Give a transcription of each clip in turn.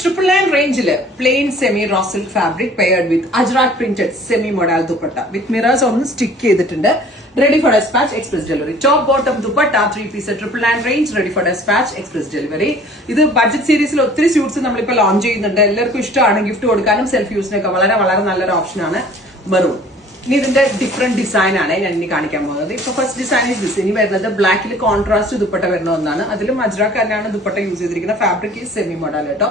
999 range plain semi raw silk fabric paired with ajrak printed semi modal dupatta with mirrors on stick ചെയ്തിട്ടുണ്ട്. Ready for dispatch, express delivery. Top bottom dupatta 3-piece 999 range, ready for dispatch, express delivery. ഇത് budget സീരീസിൽ ഒത്തിരി suites നമ്മളിപ്പോൾ launch ചെയ്യുന്നുണ്ട്. എല്ലാവർക്കും ഇഷ്ടമാണ്, gift കൊടുക്കാനും self യൂസിനൊക്കെ വളരെ വളരെ നല്ലൊരു ഓപ്ഷനാണ് മെറൂൺ. ഇനി ഇതിന്റെ ഡിഫറെന്റ് ഡിസൈൻ ആണ് ഞാൻ ഇനി കാണിക്കാൻ പോകുന്നത്. ഇപ്പൊ ഫസ്റ്റ് ഡിസൈൻ ഇസ് ദിസ്. ഇനി വരുന്നത് ബ്ലാക്കിൽ കോൺട്രാസ്റ്റ് ദുപ്പട്ട വരുന്ന ഒന്നാണ്. അതിലും അജ്രാക്ക് തന്നെയാണ് ദുപ്പട്ട യൂസ് ചെയ്തിരിക്കുന്നത്. ഫാബ്രിക് ഈസ് സെമി മോഡൽ കേട്ടോ.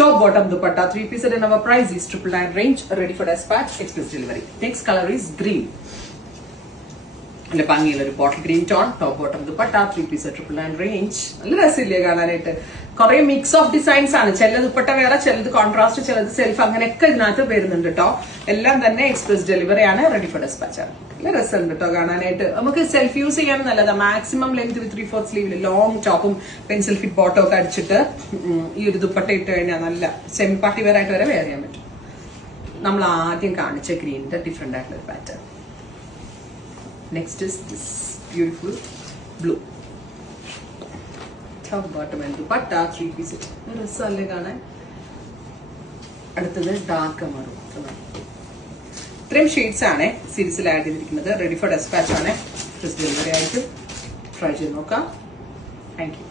Top bottom dupatta 3-piece and our price is 999 range, ready for dispatch, express delivery. Next color is green. നല്ല ഭംഗിയുള്ള ഒരു bottle green tone. Top bottom dupatta 3-piece 999 range. നല്ല രസമില്ലേ കാണാനായിട്ട്? കുറെ മിക്സ് ഓഫ് ഡിസൈൻസ് ആണ്. ചില ദുപ്പട്ട വേറെ, ചിലത് കോൺട്രാസ്റ്റ്, ചിലത് സെൽഫ്, അങ്ങനെയൊക്കെ ഇതിനകത്ത് വരുന്നുണ്ട് കേട്ടോ. എല്ലാം തന്നെ എക്സ്പ്രസ് ഡെലിവറി ആണ്, റെഡി ഫോർ ഡിസ്പാച്ച് ആണ്. നല്ല രസമുണ്ട് കേട്ടോ കാണാനായിട്ട്. നമുക്ക് സെൽഫ് യൂസ് ചെയ്യാൻ നല്ലതാണ്. മാക്സിമം ലെങ്ത് വിത്ത് 3/4 സ്ലീവില് ലോങ് ടോപ്പും പെൻസിൽ ഫിറ്റ് ബോട്ടം ഒക്കെ അടിച്ചിട്ട് ഈ ഒരു ദുപ്പട്ട ഇട്ട് കഴിഞ്ഞാൽ നല്ല സെമി പാർട്ടി വെയർ ആയിട്ട് വരെ വെയർ ചെയ്യാൻ പറ്റും. നമ്മൾ ആദ്യം കാണിച്ച ഗ്രീനിന്റെ ഡിഫറെന്റ് ആയിട്ടുള്ള ഒരു pattern. Next is this beautiful blue. Top bottom and dupatta 3-piece. രസമല്ലേ കാണാൻ? അടുത്തത് ഡാർക്ക് മെറൂൺ. ഇത്രയും ഷെയ്ഡ്സ് ആണ് സീരീസിൽ ആഡ് ചെയ്തിരിക്കുന്നത്. റെഡി ഫോർ ഡെസ്പാച്ച് ആണ്. ഡെലിവറി ആയിട്ട് ട്രൈ ചെയ്ത് നോക്കാം. Thank you.